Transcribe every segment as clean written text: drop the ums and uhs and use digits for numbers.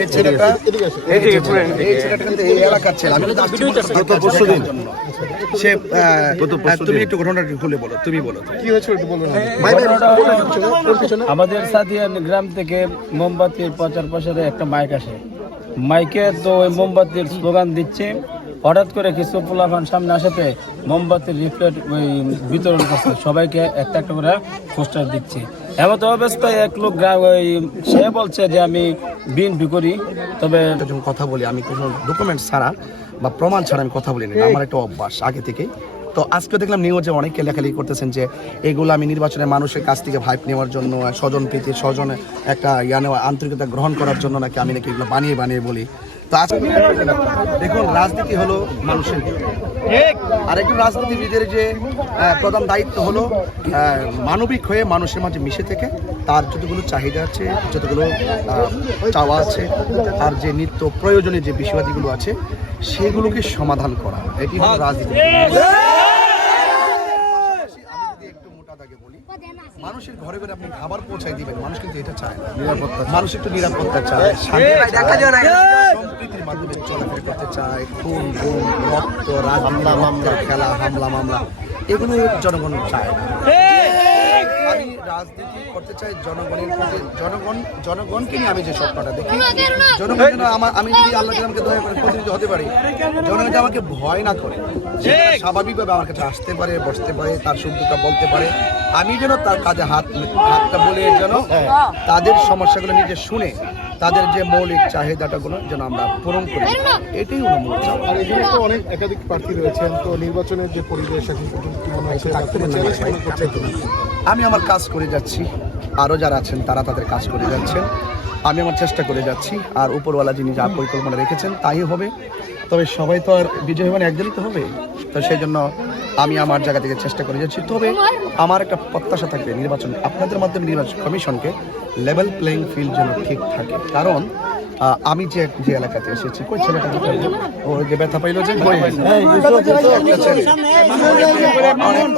এই ছেলেটা কিন্তু এই এলাকার ছেলে। আমি গত পরশুদিন সে তুমি একটু ঘটনাটা খুলে বলো, তুমি বলো কি হয়েছিল একটু বলো না। আমাদের সাদিয়া গ্রাম থেকে মোমবাতির প্রচার প্রসারে একটা মাইক আসে। মাইকে তো ওই মোমবাতির স্লোগান দিচ্ছে। হঠাৎ করে কিছু পোলাপান সামনে আসাতে মোমবাতির রিফ্লেক্ট ওই বিতরণ করছে, সবাইকে একটা একটা করে পোস্টার দিচ্ছে। এমন তো অবস্থায় এক লোক ওই সে বলছে যে আমি বিএনপি করি, তবে যখন কথা বলি আমি কোনো ডকুমেন্ট ছাড়া বা প্রমাণ ছাড়া আমি কথা বলি না, আমার একটা অভ্যাস আগে থেকেই। তো আজকে দেখলাম নিউজে অনেকে লেখালেখি করতেছেন যে এগুলো আমি নির্বাচনে মানুষের কাছ থেকে ভাইব নেওয়ার জন্য, স্বজন প্রীতি স্বজন একটা নেওয়া আন্তরিকতা গ্রহণ করার জন্য নাকি আমি নাকি এগুলো বানিয়ে বানিয়ে বলি। তো আজকে দেখুন, রাজনীতি হলো মানুষের, আর একজন রাজনীতিবিদের যে প্রধান দায়িত্ব হলো মানবিক হয়ে মানুষের মাঝে মিশে থেকে তার যতগুলো চাহিদা আছে, যতগুলো চাওয়া আছে, তার যে নিত্য প্রয়োজনীয় যে বিষয়াদিগুলো আছে সেগুলোকে সমাধান করা, এটি হলো রাজনীতি। মানুষের ঘরে ঘরে আপনি খাবার পৌঁছাই দিবেন, মানুষ কিন্তু এটা চায় না। নিরাপত্তা, মানুষ একটু নিরাপত্তা চায়, সম্প্রীতির মাধ্যমে চলাফেরা করতে চায়। খুন গুম রক্ত রাজনীতির খেলা, হামলা মামলা, এগুলো জনগণ চায় না। আমি রাজনীতি করতে চাই জনগণের প্রতি, জনগণকে নিয়ে আমি যে স্বপ্নটা দেখি, জনগণ যেন আমি যদি আল্লাহ আমাকে দয়া করে প্রতিনিধি হতে পারি, জনগণ যেন আমাকে ভয় না করে, স্বাভাবিকভাবে আমার কাছে আসতে পারে, বসতে পারে, তার সুন্দরটা বলতে পারে, আমি যেন তার কাজে হাতটা বলে যেন তাদের সমস্যাগুলো নিজে শুনে তাদের যে মৌলিক চাহিদাটাগুলো যেন আমরা পূরণ করি, এটাই হলো মূল চাওয়া। আর এখানে তো অনেক একাধিক প্রার্থী রয়েছেন, তো নির্বাচনের যে পরিবেশ এখন কি মনে হচ্ছে? আমি আমার কাজ করে যাচ্ছি, আরও যারা আছেন তারা তাদের কাজ করে যাচ্ছেন, আমি আমার চেষ্টা করে যাচ্ছি, আর উপরওয়ালা যিনি যা পরিকল্পনা রেখেছেন তাই হবে। তবে সবাই তো আর বিজয় মানে একজনই তো হবে, তো সেই জন্য আমি আমার জায়গা থেকে চেষ্টা করে যাচ্ছি। তবে আমার একটা প্রত্যাশা থাকবে নির্বাচন আপনাদের মাধ্যমে নির্বাচন কমিশনকে লেভেল প্লেইং ফিল্ড যেন ঠিক থাকে। কারণ আমি যে এলাকাতে এসেছি, কই ছেলেটা ও যে ব্যথা পাইল যে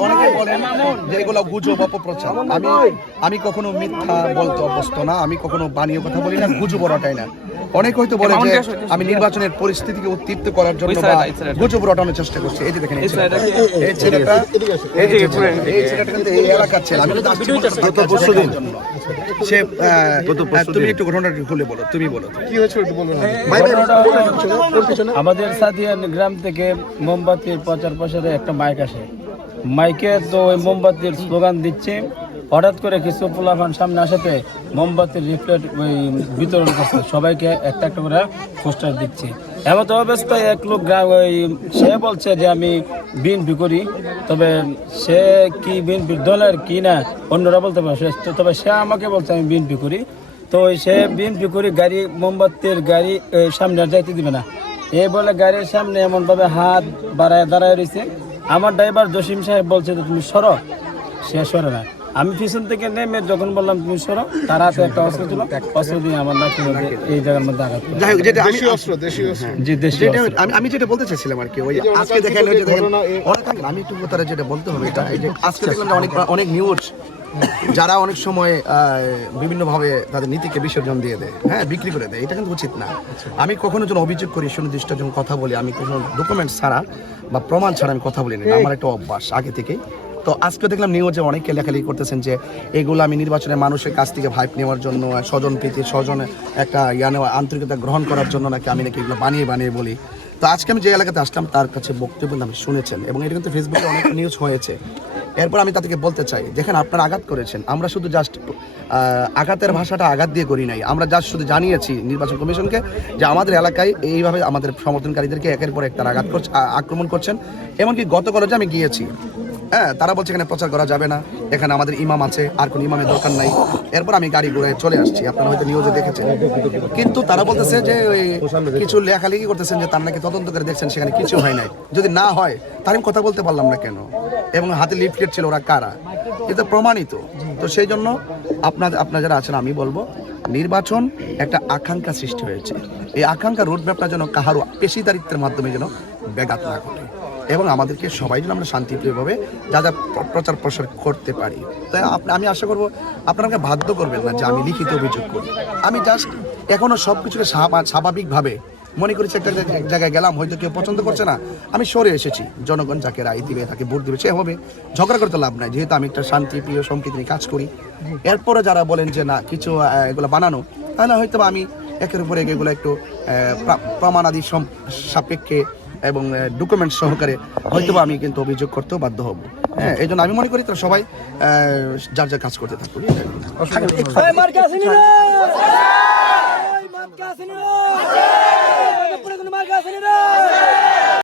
অনেকে বলেন যে এগুলো গুজব অপপ্রচার। আমি কখনো মিথ্যা বলতে অভ্যস্ত না, আমি কখনো বানিয়ে কথা বলি না, গুজব রটাই না। অনেকে হয়তো বলে যে আমি নির্বাচনের পরিস্থিতিকে উত্তীপ্ত করার জন্য গুজব রটানোর চেষ্টা করছি। এই যে দেখেন এই ছেলেটা কিন্তু এই এলাকার ছেলে। আমি গত পরশুদিন সে তুমি একটু ঘটনাটা খুলে বলো, তুমি বলো কি হয়েছিল একটু বলো না। আমাদের সাদিয়া গ্রাম থেকে মোমবাতির প্রচার প্রসারে একটা মাইক আসে। মাইকে তো ওই মোমবাতির স্লোগান দিচ্ছে। হঠাৎ করে কিছু পোলাপান সামনে আসাতে মোমবাতির রিফ্লেক্ট ওই বিতরণ করছে, সবাইকে একটা একটা করে পোস্টার দিচ্ছে। এমন তো অবস্থায় এক লোক ওই সে বলছে যে আমি বিএনপি করি, তবে সে কি বিএনপির দলের কি না অন্যরা বলতে পারে, তবে সে আমাকে বলছে আমি বিএনপি করি। তো সে বিএনপি করি, গাড়ি মোমবাতির গাড়ি সামনে আর যাইতে দিবে না, এই বলে গাড়ির সামনে এমনভাবে হাত বাড়ায় দাঁড়ায় রয়েছে। আমার ড্রাইভার জসিম সাহেব বলছে যে তুমি সরো, সে সরে না। আমি পিছন থেকে নেমে যখন বললাম তুমি সরো, তার হাতে একটা অস্ত্র ছিল, অস্ত্র দিয়ে আমার নাকি এই জায়গার মধ্যে আঘাত। আমি যেটা বলতে চাইছিলাম আর কি, ওই আজকে দেখেন আমি একটু কথা যেটা বলতে হবে, এটা এই যে আজকে দেখলাম অনেক নিউজ যারা অনেক সময় বিভিন্নভাবে তাদের নীতিকে বিসর্জন দিয়ে দেয়, হ্যাঁ বিক্রি করে দেয়, এটা কিন্তু উচিত না। আমি কখনো যখন অভিযোগ করি, সুনির্দিষ্ট যখন কথা বলি, আমি কোনো ডকুমেন্ট ছাড়া বা প্রমাণ ছাড়া আমি কথা বলি না, আমার একটা অভ্যাস আগে থেকেই। তো আজকে দেখলাম নিউজে অনেকে লেখালেখি করতেছেন যে এগুলো আমি নির্বাচনে মানুষের কাছ থেকে ভাইব নেওয়ার জন্য, স্বজন প্রীতি স্বজন একটা নেওয়া আন্তরিকতা গ্রহণ করার জন্য নাকি আমি নাকি এগুলো বানিয়ে বানিয়ে বলি। তো আজকে আমি যে এলাকাতে আসলাম তার কাছে বক্তব্য আপনি শুনেছেন, এবং এটা কিন্তু ফেসবুকে অনেক নিউজ হয়েছে। এরপর আমি তাদেরকে বলতে চাই, দেখেন আপনারা আঘাত করেছেন, আমরা শুধু জাস্ট আঘাতের ভাষাটা আঘাত দিয়ে করি নাই, আমরা জাস্ট শুধু জানিয়েছি নির্বাচন কমিশনকে যে আমাদের এলাকায় এইভাবে আমাদের সমর্থনকারীদেরকে একের পর এক তারা আক্রমণ করছেন। এমনকি গত কলেজে আমি গিয়েছি, হ্যাঁ তারা বলছে এখানে প্রচার করা যাবে না, এখানে আমাদের ইমাম আছে, আর কোনো ইমামের দরকার নাই। এরপর আমি গাড়ি ঘোড়ায় চলে আসছি, আপনারা হয়তো নিউজে দেখেছেন। কিন্তু তারা বলতেছে যে ওই কিছু লেখালেখি করতেছেন যে তার নাকি তদন্ত করে দেখছেন, সেখানে কিছু হয় নাই। যদি না হয় তার আমি কথা বলতে পারলাম না কেন, এবং হাতে লিফলেট ছিল, ওরা কারা, এটা প্রমাণিত। তো সেই জন্য আপনারা যারা আছেন, আমি বলবো নির্বাচন একটা আকাঙ্ক্ষা সৃষ্টি হয়েছে, এই আকাঙ্ক্ষা রোডম্যাপটা যেন কাহারও পেশিদারিত্বের মাধ্যমে যেন ব্যাঘাত না ঘটে, এবং আমাদেরকে সবাই যেন আমরা শান্তিপ্রিয়ভাবে যা যা প্রচার প্রসার করতে পারি। তাই আমি আশা করবো আপনারা বাধ্য করবেন না যে আমি লিখিত অভিযোগ করি, আমি জাস্ট এখনো সব কিছুকে স্বাভাবিকভাবে মনে করেছি একটা এক জায়গায় গেলাম, হয়তো কেউ পছন্দ করছে না, আমি সরে এসেছি, জনগণ যাকে রায় দিবে তাকে ভোট দিবে, সে হবে, ঝগড়া করতে লাভ নাই, যেহেতু আমি একটা শান্তি প্রিয় সম্প্রীতি নিয়ে কাজ করি। এরপরে যারা বলেন যে না কিছু এগুলো বানানো, তাহলে হয়তো আমি একের উপরে এগুলো একটু প্রমাণাদি সাপেক্ষে এবং ডকুমেন্ট সহকারে হয়তো আমি কিন্তু অভিযোগ করতেও বাধ্য হব। হ্যাঁ, এই জন্য আমি মনে করি তারা সবাই যার যার কাজ করতে থাকুন। মার্কা আসেনি